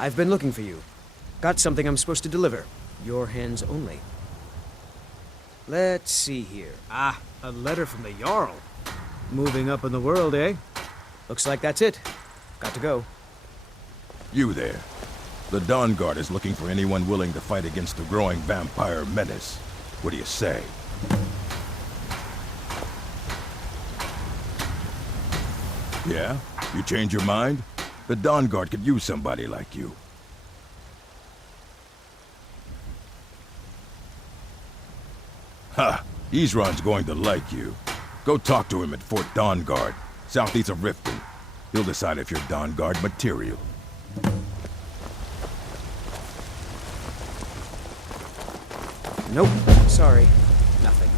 I've been looking for you. Got something I'm supposed to deliver. Your hands only. Let's see here. Ah, a letter from the Jarl. Moving up in the world, eh? Looks like that's it. Got to go. You there. The Dawn Guard is looking for anyone willing to fight against the growing vampire menace. What do you say? Yeah? You change your mind? The Dawn Guard could use somebody like you. Ha! Isran's going to like you. Go talk to him at Fort Dawn Guard, southeast of Riften. He'll decide if you're Dawn Guard material. Nope. Sorry. Nothing.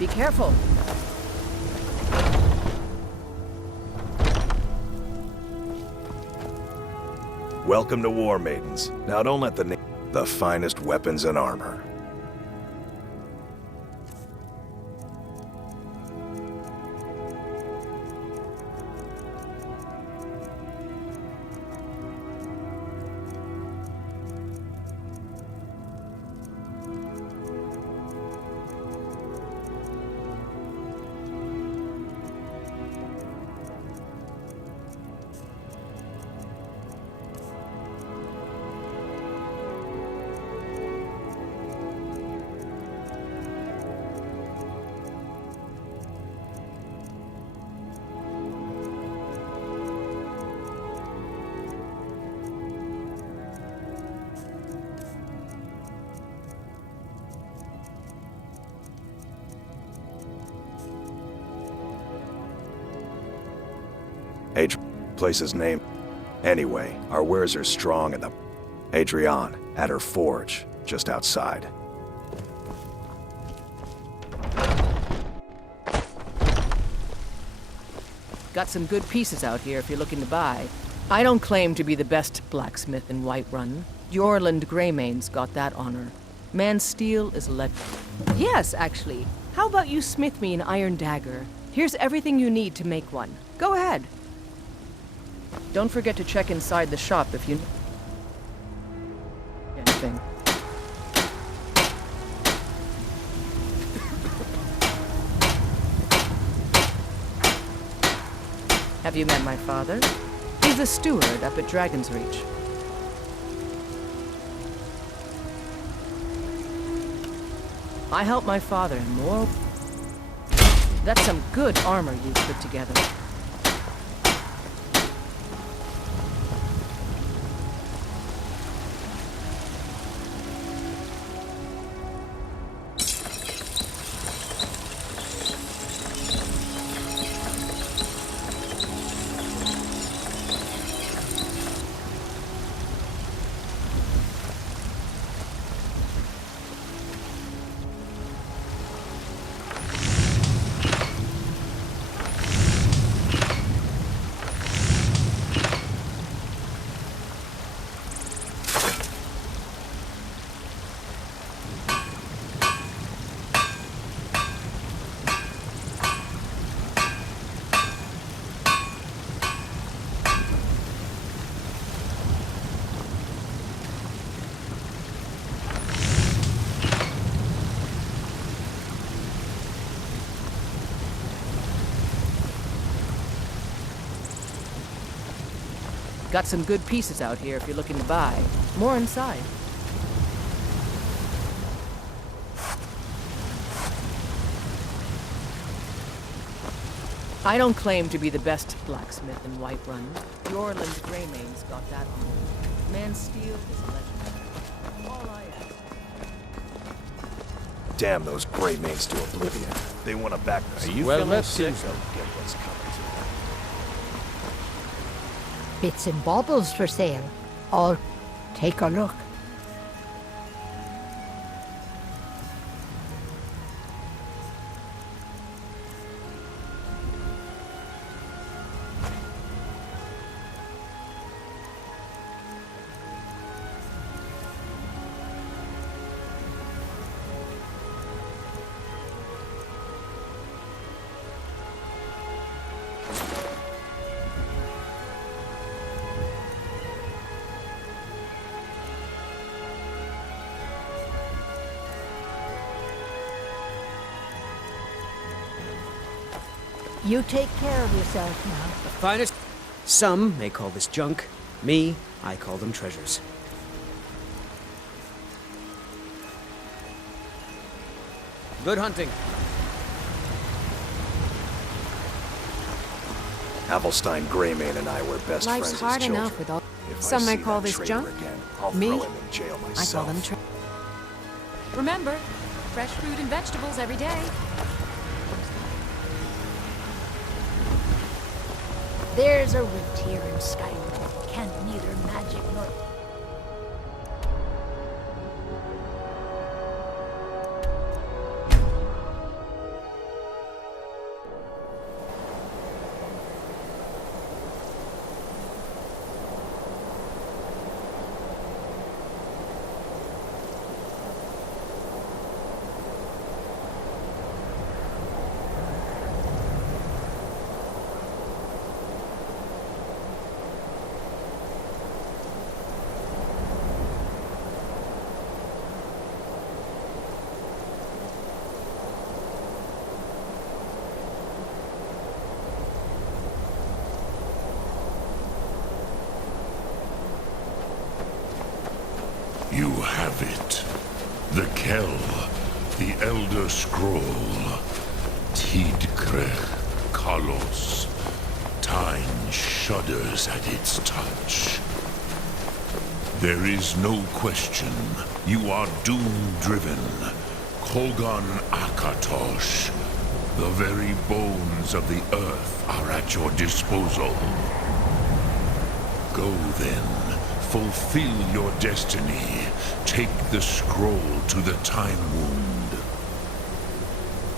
Be careful. Welcome to War Maidens. Now don't let the finest weapons and armor. Place's name. Anyway, our wares are strong in the Adrienne at her forge, just outside. Got some good pieces out here if you're looking to buy. I don't claim to be the best blacksmith in Whiterun. Jorland Greymane's got that honor. Man's steel is Yes, actually. How about you smith me an iron dagger? Here's everything you need to make one. Go ahead. Don't forget to check inside the shop if you... anything. Have you met my father? He's a steward up at Dragon's Reach. I helped my father in more... That's some good armor you've put together. Got some good pieces out here if you're looking to buy. More inside. I don't claim to be the best blacksmith in Whiterun. Yorland Greymane's got that on. Man's steel is legendary. All I ask. Damn those Greymanes to oblivion. They want to back us. Well, let's see. Get what's coming to them. Bits and baubles for sale. I'll take a look. You take care of yourself now. The finest. Some may call this junk. Me, I call them treasures. Good hunting. Avelstein Greymane and I were best Life's friends hard as children. enough with all. If I Some may see call that this traitor junk. Again, I'll Me? throw him in jail I myself. call them Remember, fresh fruit and vegetables every day. There's a root here in Skyrim. Can't neither magic nor... You have it. The Kell, the Elder Scroll. Tidkrech Kalos. Time shudders at its touch. There is no question. You are doom-driven. Kogan Akatosh. The very bones of the earth are at your disposal. Go then. Fulfill your destiny. Take the scroll to the Time Wound.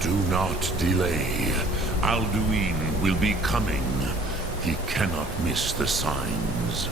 Do not delay. Alduin will be coming. He cannot miss the signs.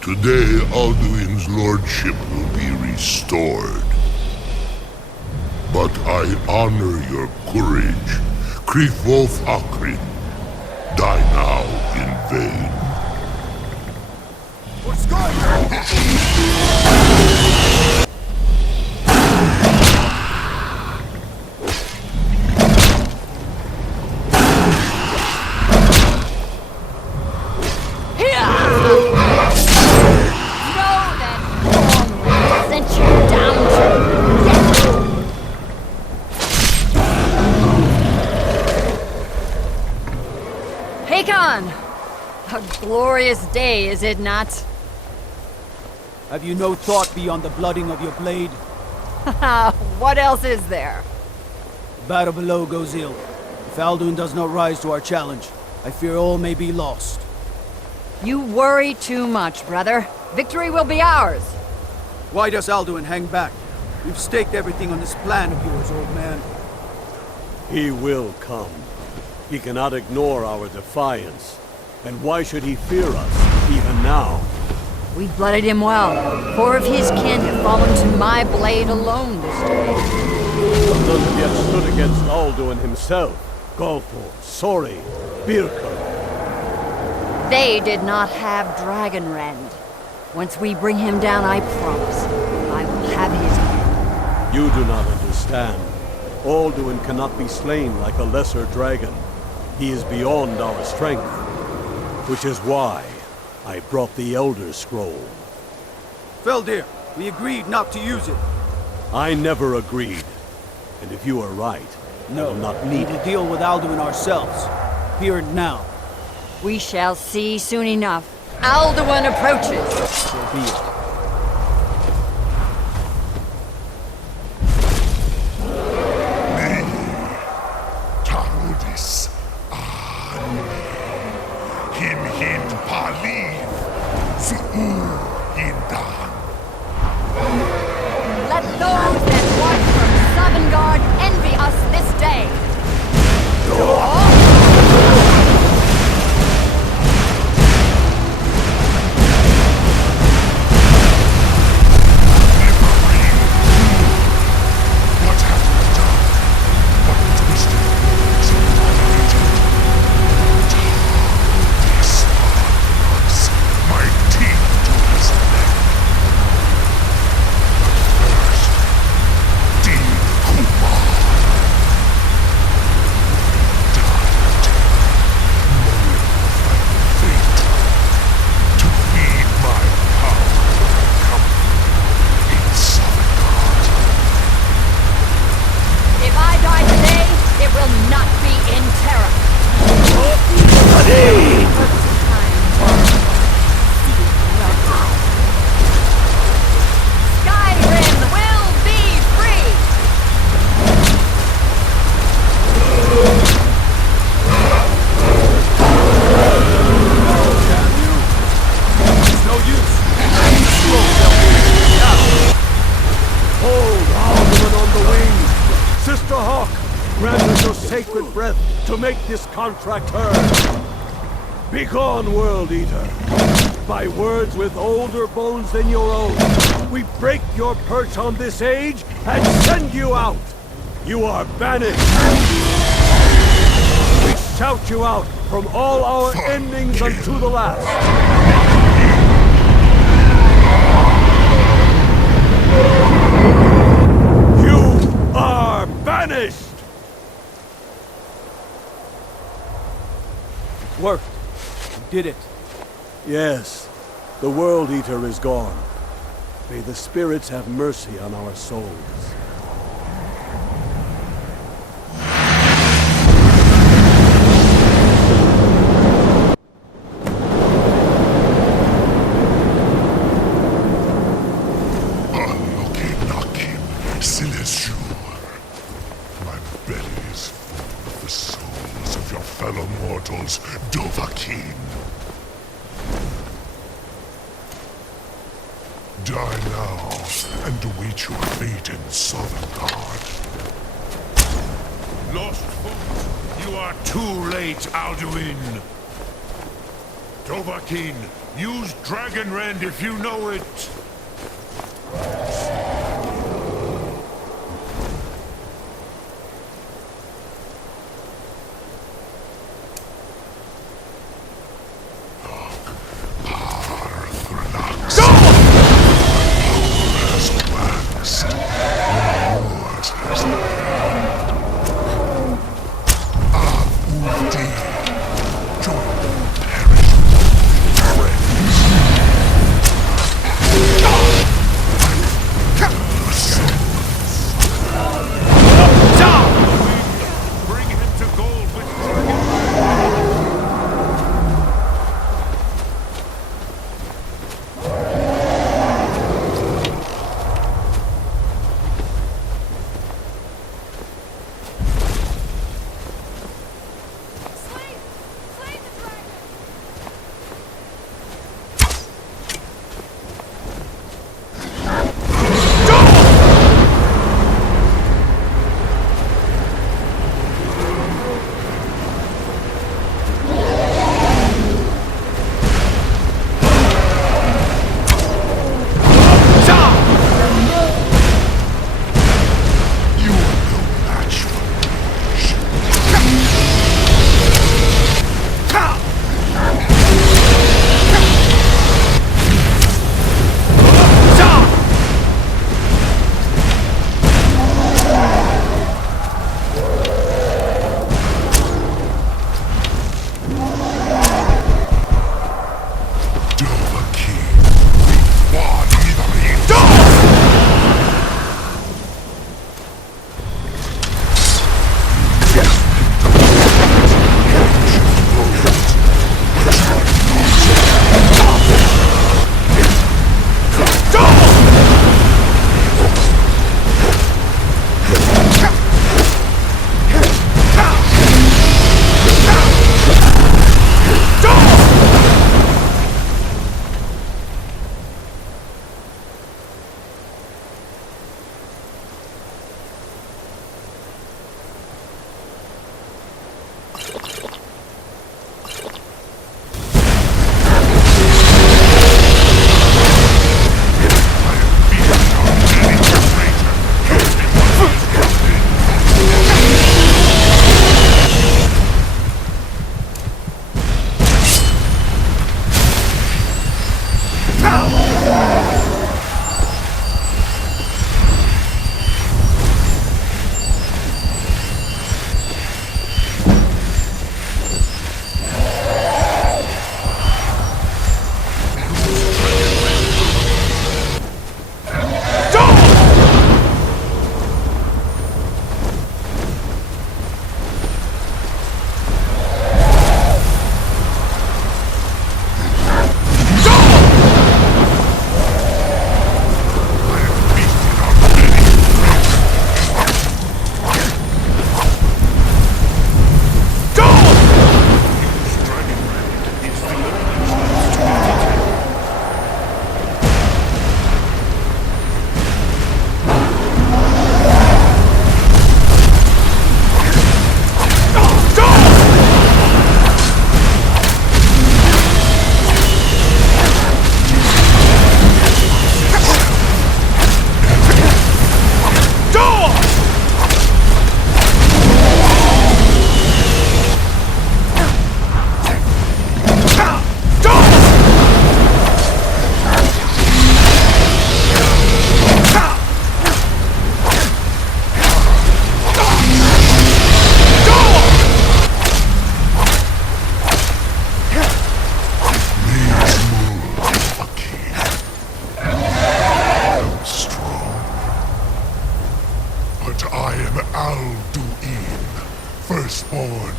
Today, Alduin's lordship will be restored. But I honor your courage. Kriegwolf Akrin. Die now in vain. What's going on? A glorious day, is it not? Have you no thought beyond the blooding of your blade? What else is there? The battle below goes ill. If Alduin does not rise to our challenge, I fear all may be lost. You worry too much, brother. Victory will be ours. Why does Alduin hang back? We've staked everything on this plan of yours, old man. He will come. He cannot ignore our defiance. And why should he fear us, even now? We blooded him well. 4 of his kin have fallen to my blade alone this day. But none have yet stood against Alduin himself. Golfor, Sori, Birka. They did not have Dragonrend. Once we bring him down, I promise, I will have his head. You do not understand. Alduin cannot be slain like a lesser dragon. He is beyond our strength. Which is why I brought the Elder Scroll. Feldir, we agreed not to use it. I never agreed. And if you are right, I will not need to it. deal with Alduin ourselves. Here and now. We shall see soon enough. Alduin approaches. So be it. Tarudis Ane Him Hind Paliv Su'u Hindan. Let those that watch from Sovngarde envy us this day. What have we done? What twisted words of legend? Tarudis Ane my teeth to his neck. But first, Dean Kumar. Died, knowing my fate. To feed my power and comfort in Sovngarde. If I die today, it will not be in terror. Skyrim will be free! It's no use. Hold Alduin on the wing! Sister Hawk, grant us your sacred breath to make this contract heard. Begone, World Eater! By words with older bones than your own, we break your perch on this age and send you out! You are banished! We shout you out from all our endings unto the last! You are banished! Worked. We did it. Yes, the World Eater is gone. May the spirits have mercy on our souls. Alokenakim Silesur. My belly is full of the souls of your fellow mortals, Dovahkiin. Die now and await your fate in Sovngarde. Lost foot, you are too late, Alduin. Dovahkiin, use Dragonrend if you know it.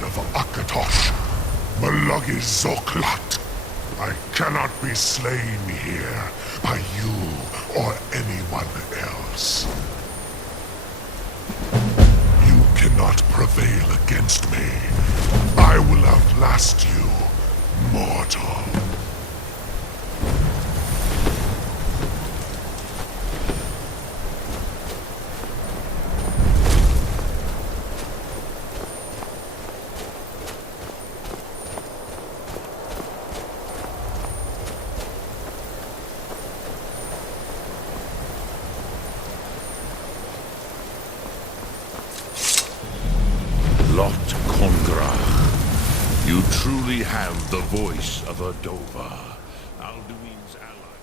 of Akatosh, Malugis Zoklat. I cannot be slain here by you or anyone else. You cannot prevail against me. I will outlast you, mortal. Lot Kondrach, you truly have the voice of a Dova, Alduin's ally.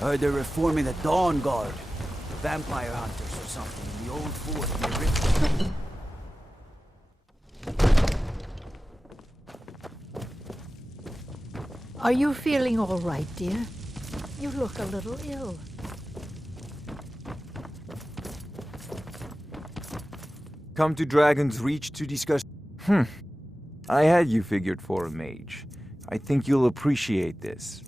Heard they're reforming the Dawn Guard. Vampire hunters or something in the old fort near Richmond. Are you feeling all right, dear? You look a little ill. Come to Dragon's Reach to discuss... I had you figured for a mage. I think you'll appreciate this.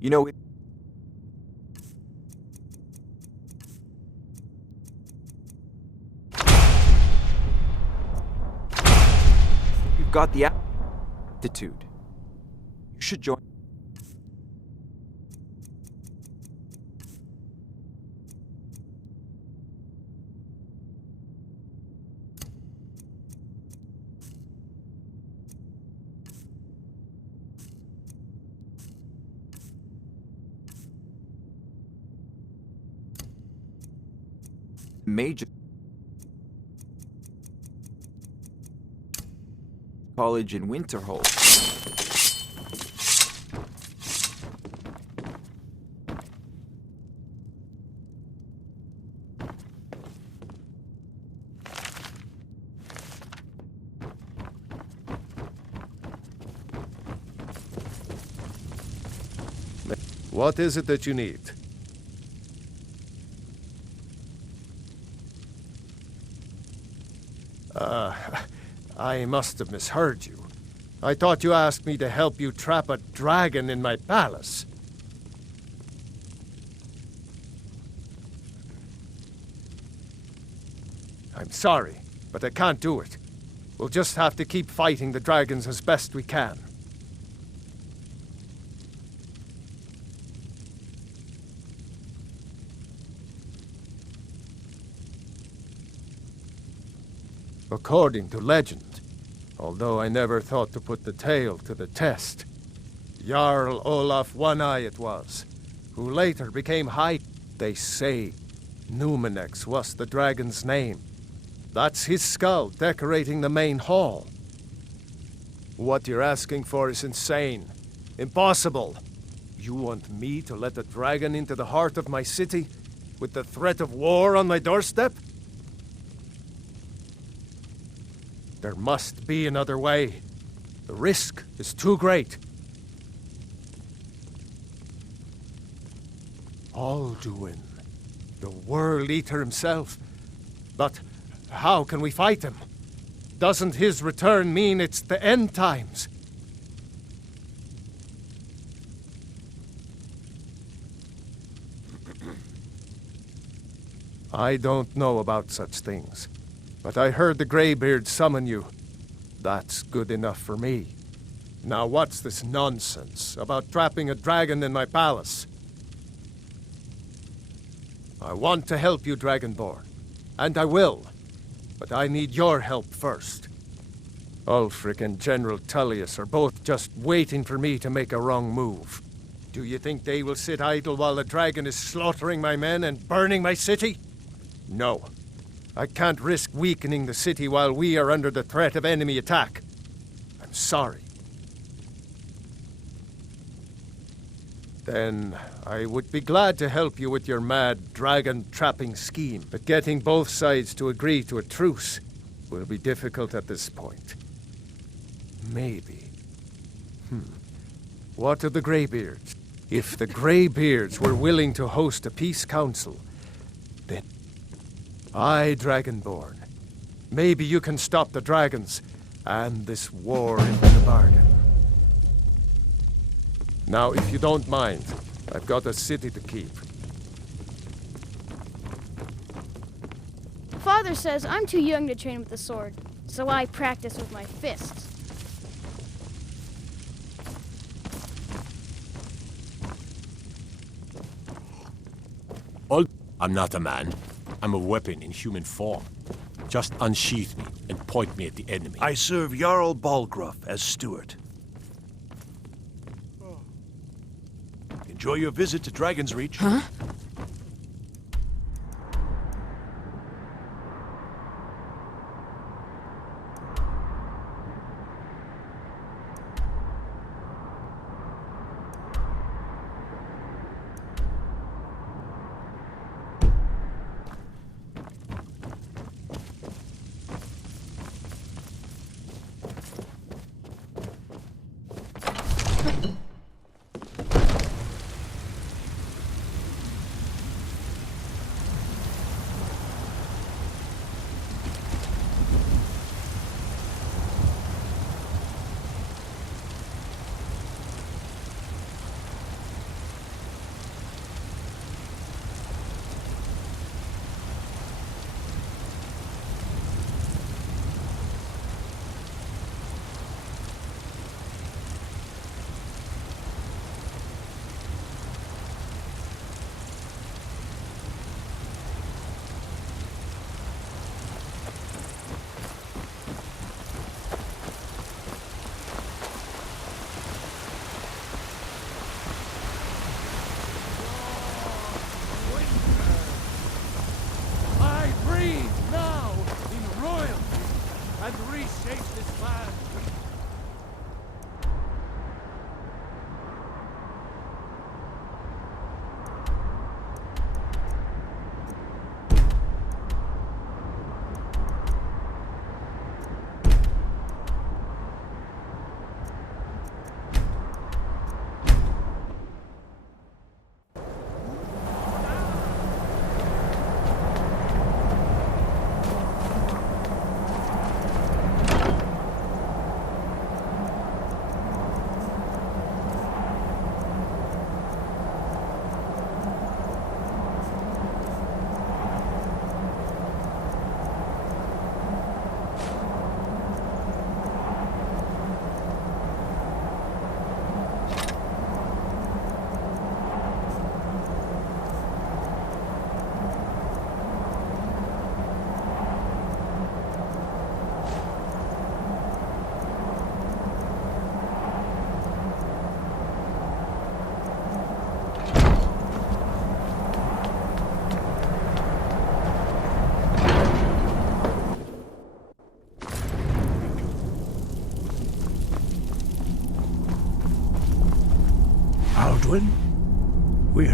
You know, you've got the aptitude. You should join. Major college in Winterhold. What is it that you need? I must have misheard you. I thought you asked me to help you trap a dragon in my palace. I'm sorry, but I can't do it. We'll just have to keep fighting the dragons as best we can. According to legend, although I never thought to put the tale to the test, Jarl Olaf One-Eye it was, who later became High. They say Numenex was the dragon's name. That's his skull decorating the main hall. What you're asking for is insane. Impossible. You want me to let a dragon into the heart of my city, with the threat of war on my doorstep? There must be another way. The risk is too great. Alduin, the World Eater himself. But how can we fight him? Doesn't his return mean it's the end times? I don't know about such things. But I heard the Greybeard summon you. That's good enough for me. Now what's this nonsense about trapping a dragon in my palace? I want to help you, Dragonborn. And I will. But I need your help first. Ulfric and General Tullius are both just waiting for me to make a wrong move. Do you think they will sit idle while the dragon is slaughtering my men and burning my city? No. I can't risk weakening the city while we are under the threat of enemy attack. I'm sorry. Then I would be glad to help you with your mad dragon-trapping scheme, but getting both sides to agree to a truce will be difficult at this point. Maybe. What of the Greybeards? If the Greybeards were willing to host a peace council, then I, Dragonborn. Maybe you can stop the dragons, and this war in the bargain. Now, if you don't mind, I've got a city to keep. Father says I'm too young to train with the sword, so I practice with my fists. I'm not a man. I'm a weapon in human form. Just unsheath me and point me at the enemy. I serve Jarl Balgruuf as steward. Enjoy your visit to Dragon's Reach. Huh?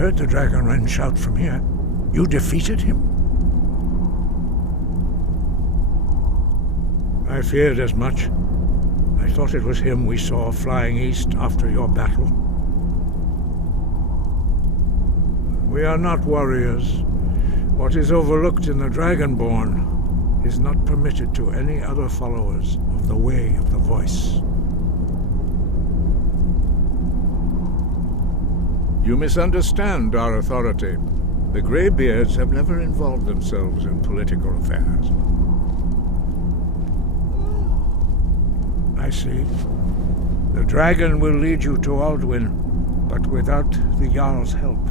heard the Dragonren shout from here. You defeated him? I feared as much. I thought it was him we saw flying east after your battle. We are not warriors. What is overlooked in the Dragonborn is not permitted to any other followers of the Way of the Voice. You misunderstand our authority. The Greybeards have never involved themselves in political affairs. I see. The dragon will lead you to Alduin, but without the Jarl's help.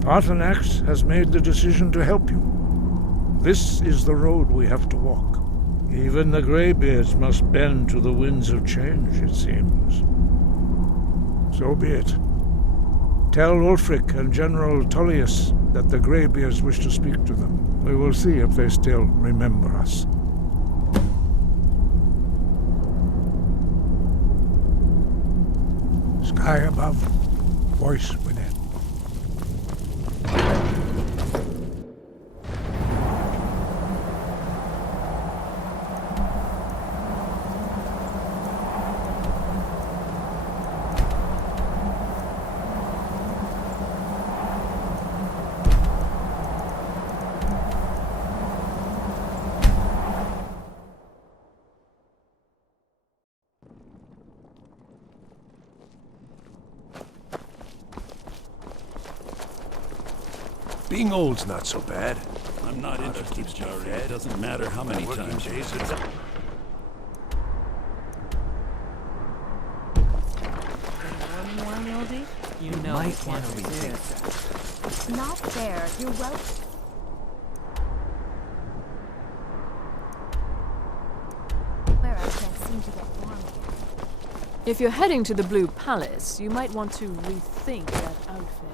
Paarthurnax has made the decision to help you. This is the road we have to walk. Even the Greybeards must bend to the winds of change, it seems. So be it. Tell Ulfric and General Tullius that the Greybeards wish to speak to them. We will see if they still remember us. Sky above, voice within. Being old's not so bad. I'm not interested, Jari. It doesn't matter how many times. You know might want to rethink that. Not fair. You're welcome. Where I can't seem to get warm. If you're heading to the Blue Palace, you might want to rethink that outfit.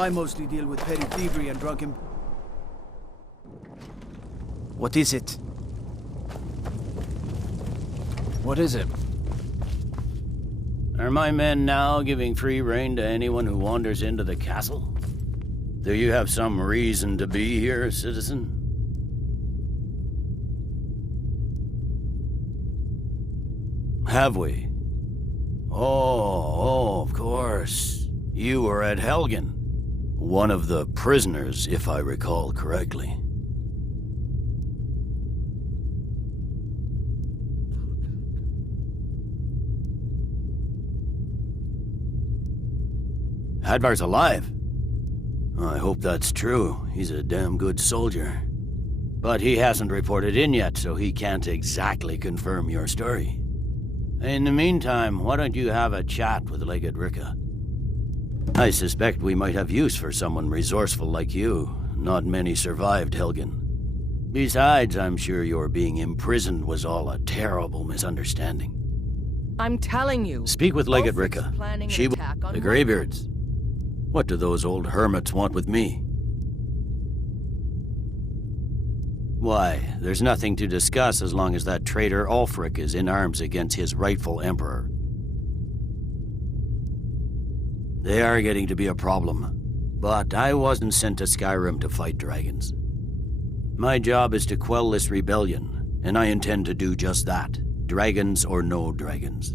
I mostly deal with petty thievery and drunken... What is it? What is it? Are my men now giving free rein to anyone who wanders into the castle? Do you have some reason to be here, citizen? Have we? Oh, of course. You were at Helgen. One of the prisoners, if I recall correctly. Hadvar's alive. I hope that's true. He's a damn good soldier. But he hasn't reported in yet, so he can't exactly confirm your story. In the meantime, why don't you have a chat with Legate Ricka? I suspect we might have use for someone resourceful like you. Not many survived Helgen. Besides, I'm sure your being imprisoned was all a terrible misunderstanding. I'm telling you. Speak with Legate Ulfric's Ricka. planning an She attack on the Greybeards. What do those old hermits want with me? Why, there's nothing to discuss as long as that traitor Ulfric is in arms against his rightful emperor. They are getting to be a problem. But I wasn't sent to Skyrim to fight dragons. My job is to quell this rebellion, and I intend to do just that. Dragons or no dragons.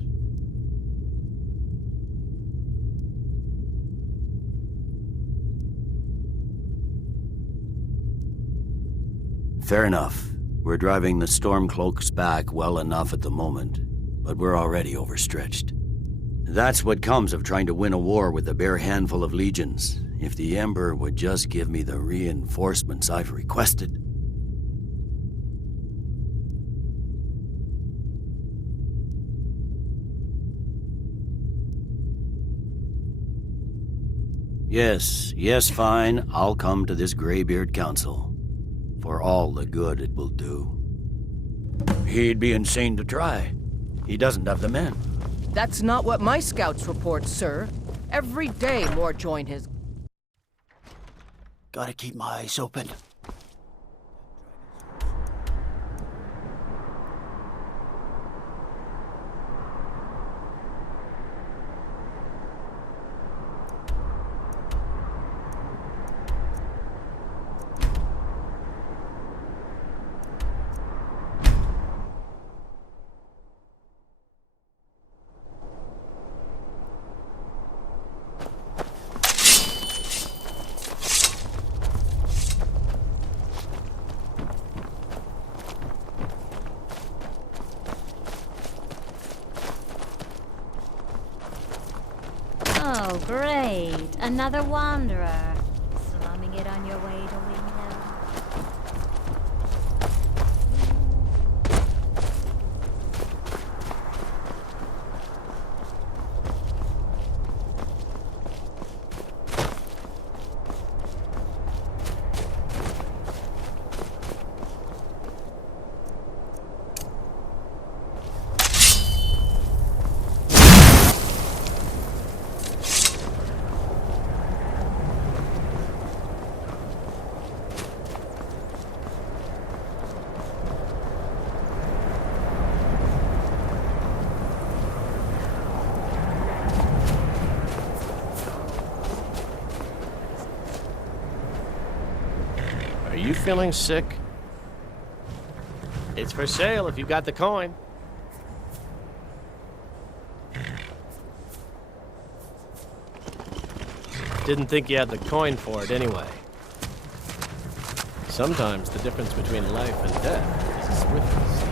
Fair enough. We're driving the Stormcloaks back well enough at the moment, but we're already overstretched. That's what comes of trying to win a war with a bare handful of legions. If the Emperor would just give me the reinforcements I've requested. Yes, fine. I'll come to this Greybeard Council. For all the good it will do. He'd be insane to try. He doesn't have the men. That's not what my scouts report, sir. Every day more join his... Gotta keep my eyes open. Oh, great. Another wanderer. Slumming it on your way to Windhelm. Are you feeling sick? It's for sale if you've got the coin. Didn't think you had the coin for it anyway. Sometimes the difference between life and death is swiftly seen.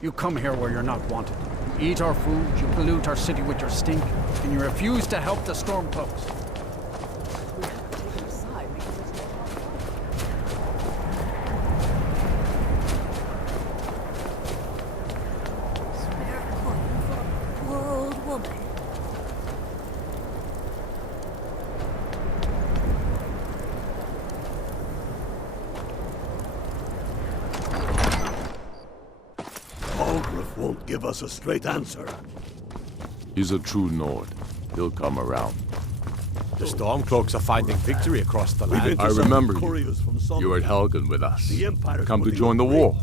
You come here where you're not wanted. You eat our food, you pollute our city with your stink, and you refuse to help the Stormcloaks. We have to take him aside because it's Spare a coin for a poor old woman. Algrif won't give us a straight answer. He's a true Nord. He'll come around. The Stormcloaks are finding victory across the land. I remember you. You were at Helgen with us. Come to join the war.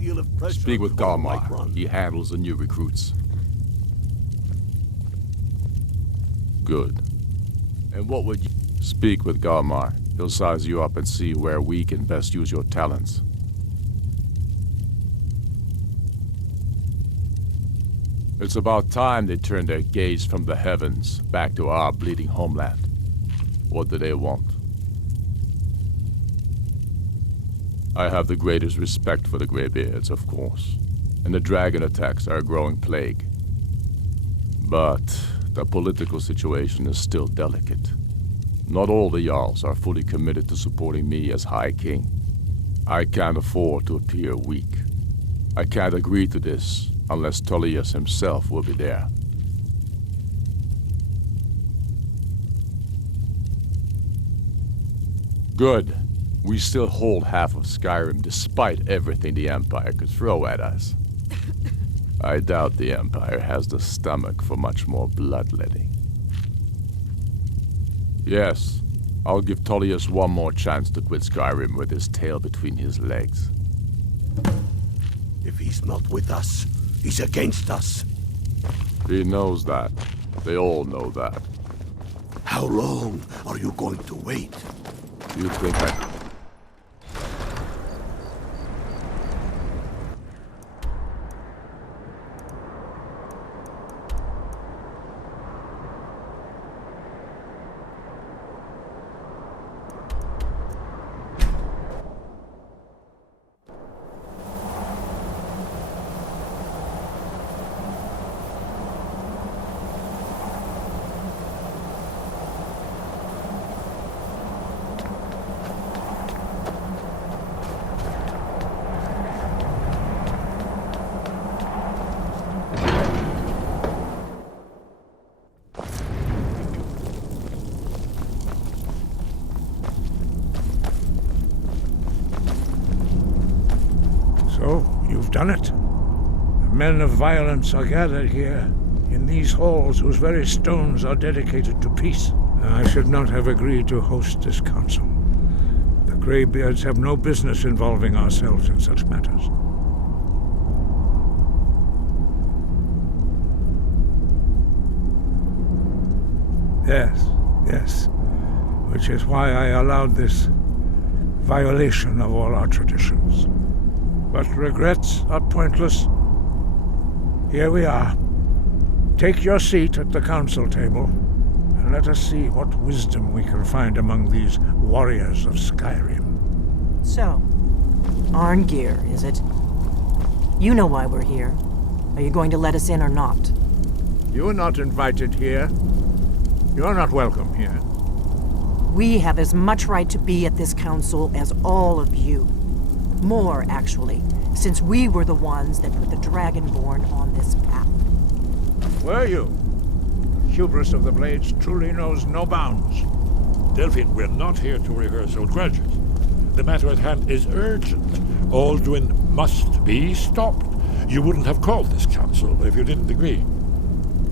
Speak with Galmar. He handles the new recruits. Good. And what would you... Speak with Galmar. He'll size you up and see where we can best use your talents. It's about time they turned their gaze from the heavens back to our bleeding homeland. What do they want? I have the greatest respect for the Greybeards, of course, and the dragon attacks are a growing plague. But the political situation is still delicate. Not all the Jarls are fully committed to supporting me as High King. I can't afford to appear weak. I can't agree to this unless Tullius himself will be there. Good. We still hold half of Skyrim despite everything the Empire could throw at us. I doubt the Empire has the stomach for much more bloodletting. Yes, I'll give Tullius one more chance to quit Skyrim with his tail between his legs. If he's not with us, he's against us. He knows that. They all know that. How long are you going to wait? You think I... So, you've done it. The men of violence are gathered here, in these halls whose very stones are dedicated to peace. I should not have agreed to host this council. The Greybeards have no business involving ourselves in such matters. Yes. Which is why I allowed this violation of all our traditions. But regrets are pointless. Here we are. Take your seat at the council table, and let us see what wisdom we can find among these warriors of Skyrim. So, Arngeir, is it? You know why we're here. Are you going to let us in or not? You're not invited here. You're not welcome here. We have as much right to be at this council as all of you. More, actually, since we were the ones that put the Dragonborn on this path. Were you? The hubris of the Blades truly knows no bounds. Delphine, we're not here to rehearse old grudges. The matter at hand is urgent. Alduin must be stopped. You wouldn't have called this council if you didn't agree.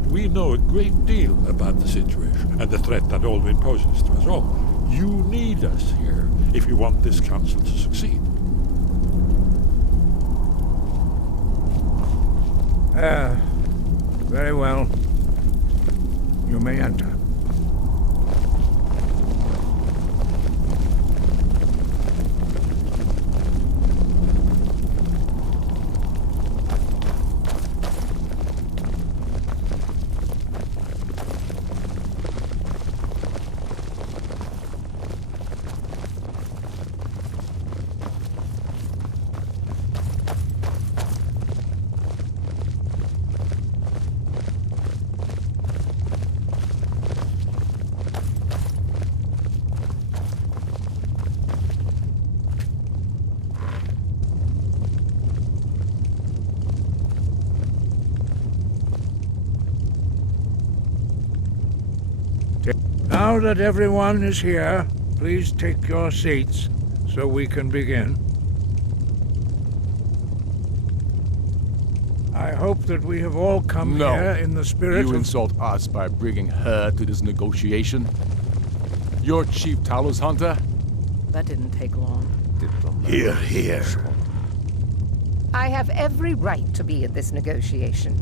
We know a great deal about the situation and the threat that Alduin poses to us all. You need us here if you want this council to succeed. Very well. You may enter. Now that everyone is here, please take your seats so we can begin. I hope that we have all come here in the spirit You of... insult us by bringing her to this negotiation? You're Chief Talos Hunter? That didn't take long. Here, here. I have every right to be at this negotiation.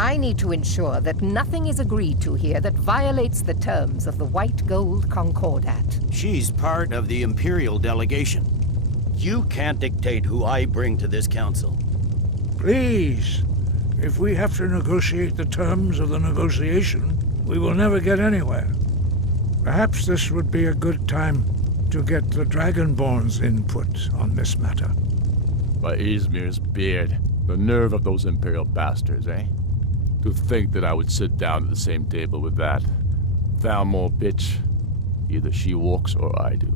I need to ensure that nothing is agreed to here that violates the terms of the White Gold Concordat. She's part of the Imperial delegation. You can't dictate who I bring to this council. Please, if we have to negotiate the terms of the negotiation, we will never get anywhere. Perhaps this would be a good time to get the Dragonborn's input on this matter. By Izmir's beard, the nerve of those Imperial bastards, eh? To think that I would sit down at the same table with that Thalmor bitch. Either she walks or I do.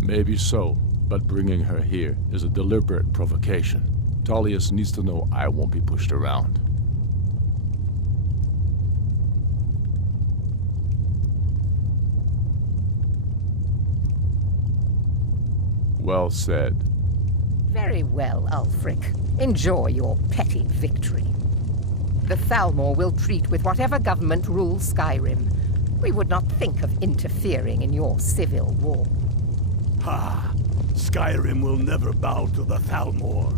Maybe so. But bringing her here is a deliberate provocation. Tullius needs to know I won't be pushed around. Well said. Very well, Ulfric. Enjoy your petty victory. The Thalmor will treat with whatever government rules Skyrim. We would not think of interfering in your civil war. Ha! Skyrim will never bow to the Thalmor.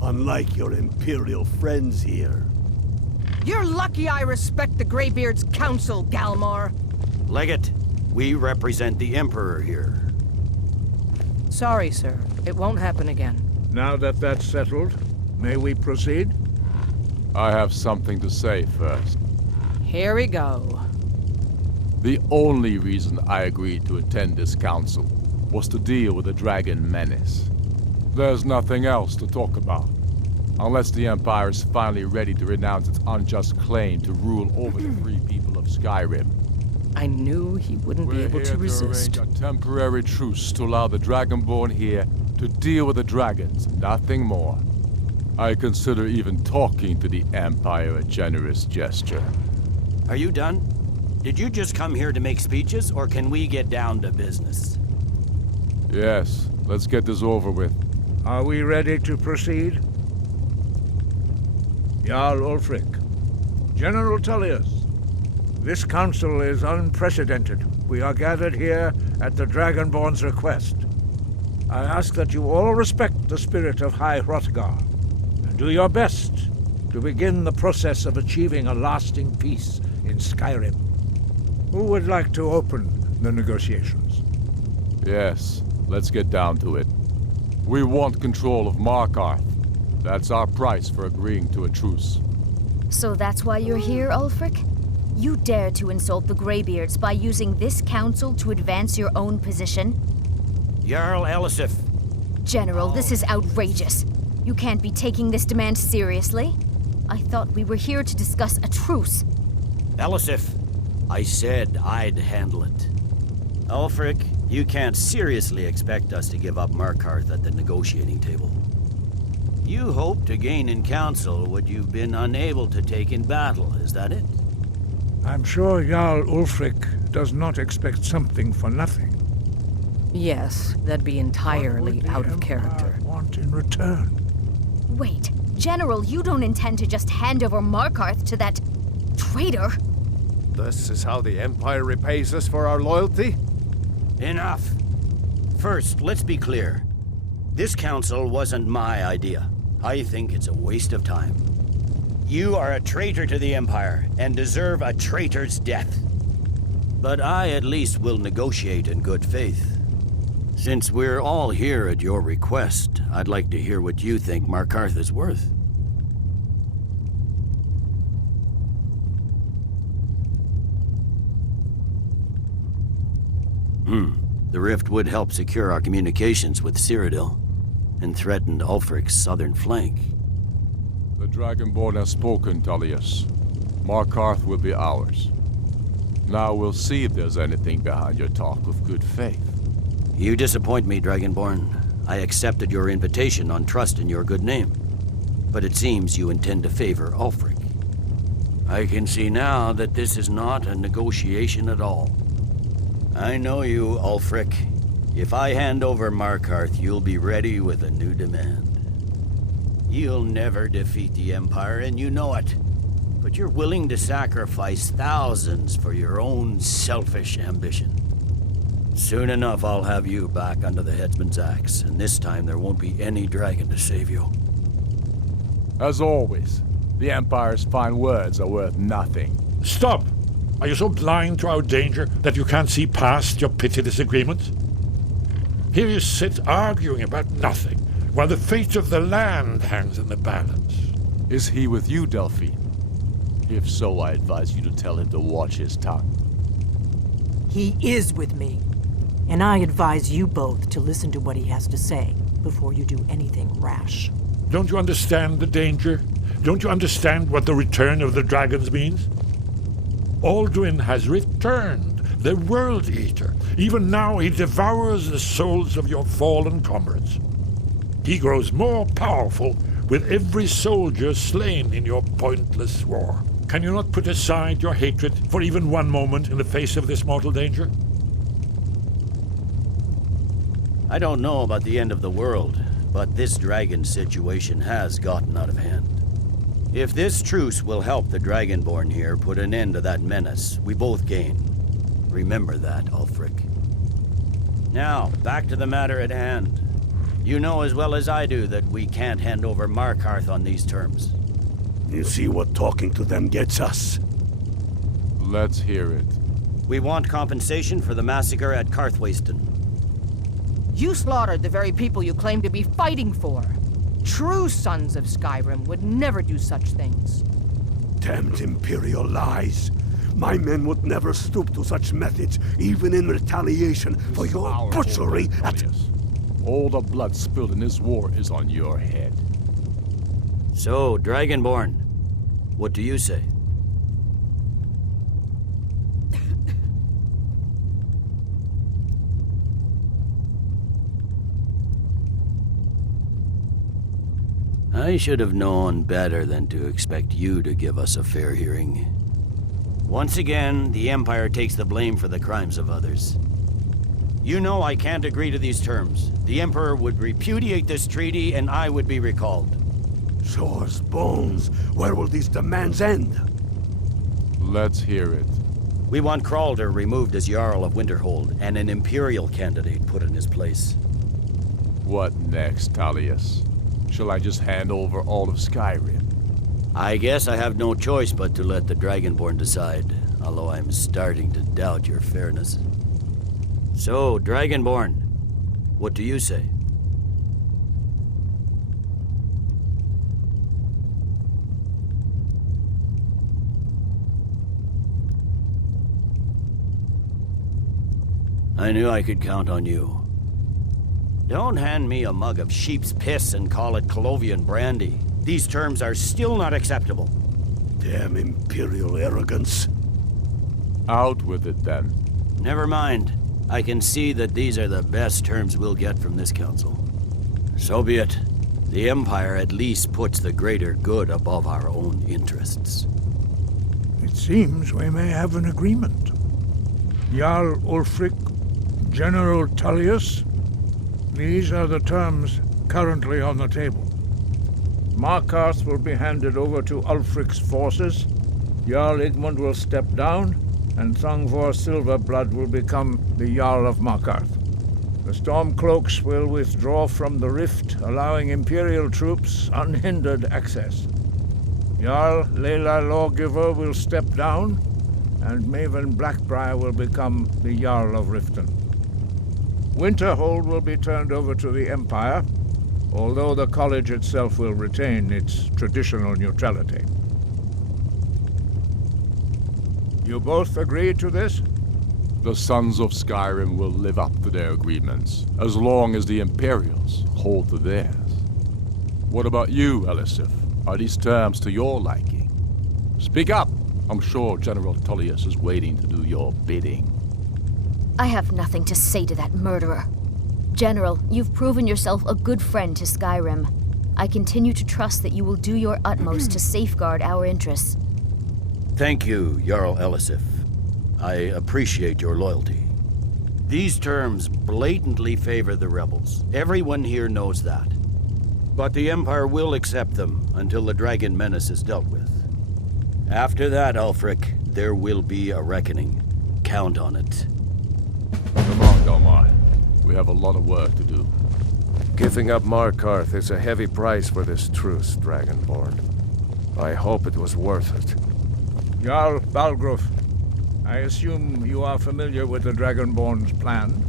Unlike your Imperial friends here. You're lucky I respect the Greybeard's counsel, Galmar. Legate, we represent the Emperor here. Sorry, sir. It won't happen again. Now that that's settled, may we proceed? I have something to say first. Here we go. The only reason I agreed to attend this council was to deal with the dragon menace. There's nothing else to talk about. Unless the Empire is finally ready to renounce its unjust claim to rule over the free people of Skyrim. I knew he wouldn't be able to resist. We're here to arrange a temporary truce to allow the Dragonborn here to deal with the dragons, nothing more. I consider even talking to the Empire a generous gesture. Are you done? Did you just come here to make speeches, or can we get down to business? Yes, let's get this over with. Are we ready to proceed? Jarl Ulfric, General Tullius, this council is unprecedented. We are gathered here at the Dragonborn's request. I ask that you all respect the spirit of High Hrothgar, and do your best to begin the process of achieving a lasting peace in Skyrim. Who would like to open the negotiations? Yes, let's get down to it. We want control of Markarth. That's our price for agreeing to a truce. So that's why you're here, Ulfric? You dare to insult the Greybeards by using this council to advance your own position? Jarl Elisif. General, this is outrageous. You can't be taking this demand seriously. I thought we were here to discuss a truce. Elisif, I said I'd handle it. Ulfric, you can't seriously expect us to give up Markarth at the negotiating table. You hope to gain in council what you've been unable to take in battle, is that it? I'm sure Jarl Ulfric does not expect something for nothing. Yes, that'd be entirely out of character. Want in return? Wait, General, you don't intend to just hand over Markarth to that traitor? This is how the Empire repays us for our loyalty? Enough. First, let's be clear. This council wasn't my idea. I think it's a waste of time. You are a traitor to the Empire and deserve a traitor's death. But I at least will negotiate in good faith. Since we're all here at your request, I'd like to hear what you think Markarth is worth. The rift would help secure our communications with Cyrodiil, and threatened Ulfric's southern flank. The Dragonborn has spoken, Tullius. Markarth will be ours. Now we'll see if there's anything behind your talk of good faith. You disappoint me, Dragonborn. I accepted your invitation on trust in your good name. But it seems you intend to favor Ulfric. I can see now that this is not a negotiation at all. I know you, Ulfric. If I hand over Markarth, you'll be ready with a new demand. You'll never defeat the Empire, and you know it. But you're willing to sacrifice thousands for your own selfish ambition. Soon enough, I'll have you back under the headsman's axe, and this time there won't be any dragon to save you. As always, the Empire's fine words are worth nothing. Stop! Are you so blind to our danger that you can't see past your petty disagreements? Here you sit arguing about nothing, while the fate of the land hangs in the balance. Is he with you, Delphine? If so, I advise you to tell him to watch his tongue. He is with me. And I advise you both to listen to what he has to say before you do anything rash. Don't you understand the danger? Don't you understand what the return of the dragons means? Alduin has returned, the World Eater. Even now he devours the souls of your fallen comrades. He grows more powerful with every soldier slain in your pointless war. Can you not put aside your hatred for even one moment in the face of this mortal danger? I don't know about the end of the world, but this dragon situation has gotten out of hand. If this truce will help the Dragonborn here put an end to that menace, we both gain. Remember that, Ulfric. Now, back to the matter at hand. You know as well as I do that we can't hand over Markarth on these terms. You see what talking to them gets us? Let's hear it. We want compensation for the massacre at Karthwasten. You slaughtered the very people you claim to be fighting for. True sons of Skyrim would never do such things. Damned Imperial lies. My men would never stoop to such methods, even in retaliation for your butchery at... All the blood spilled in this war is on your head. So, Dragonborn, what do you say? I should have known better than to expect you to give us a fair hearing. Once again, the Empire takes the blame for the crimes of others. You know I can't agree to these terms. The Emperor would repudiate this treaty, and I would be recalled. Shores, bones, where will these demands end? Let's hear it. We want Kralder removed as Jarl of Winterhold, and an Imperial candidate put in his place. What next, Talius? Shall I just hand over all of Skyrim? I guess I have no choice but to let the Dragonborn decide, although I'm starting to doubt your fairness. So, Dragonborn, what do you say? I knew I could count on you. Don't hand me a mug of sheep's piss and call it Colovian brandy. These terms are still not acceptable. Damn Imperial arrogance. Out with it, then. Never mind. I can see that these are the best terms we'll get from this council. So be it. The Empire at least puts the greater good above our own interests. It seems we may have an agreement. Jarl Ulfric, General Tullius, these are the terms currently on the table. Markarth will be handed over to Ulfric's forces, Jarl Igmund will step down, and Thongvor Silverblood will become the Jarl of Markarth. The Stormcloaks will withdraw from the rift, allowing Imperial troops unhindered access. Jarl Layla Lawgiver will step down, and Maven Blackbriar will become the Jarl of Riften. Winterhold will be turned over to the Empire, although the college itself will retain its traditional neutrality. You both agree to this? The Sons of Skyrim will live up to their agreements, as long as the Imperials hold to theirs. What about you, Elisif? Are these terms to your liking? Speak up! I'm sure General Tullius is waiting to do your bidding. I have nothing to say to that murderer. General, you've proven yourself a good friend to Skyrim. I continue to trust that you will do your utmost to safeguard our interests. Thank you, Jarl Elisif. I appreciate your loyalty. These terms blatantly favor the rebels. Everyone here knows that. But the Empire will accept them until the dragon menace is dealt with. After that, Ulfric, there will be a reckoning. Count on it. Come on, Domar. We have a lot of work to do. Giving up Markarth is a heavy price for this truce, Dragonborn. I hope it was worth it. Jarl Balgruf, I assume you are familiar with the Dragonborn's plan?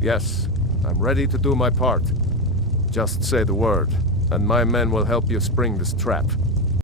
Yes, I'm ready to do my part. Just say the word, and my men will help you spring this trap.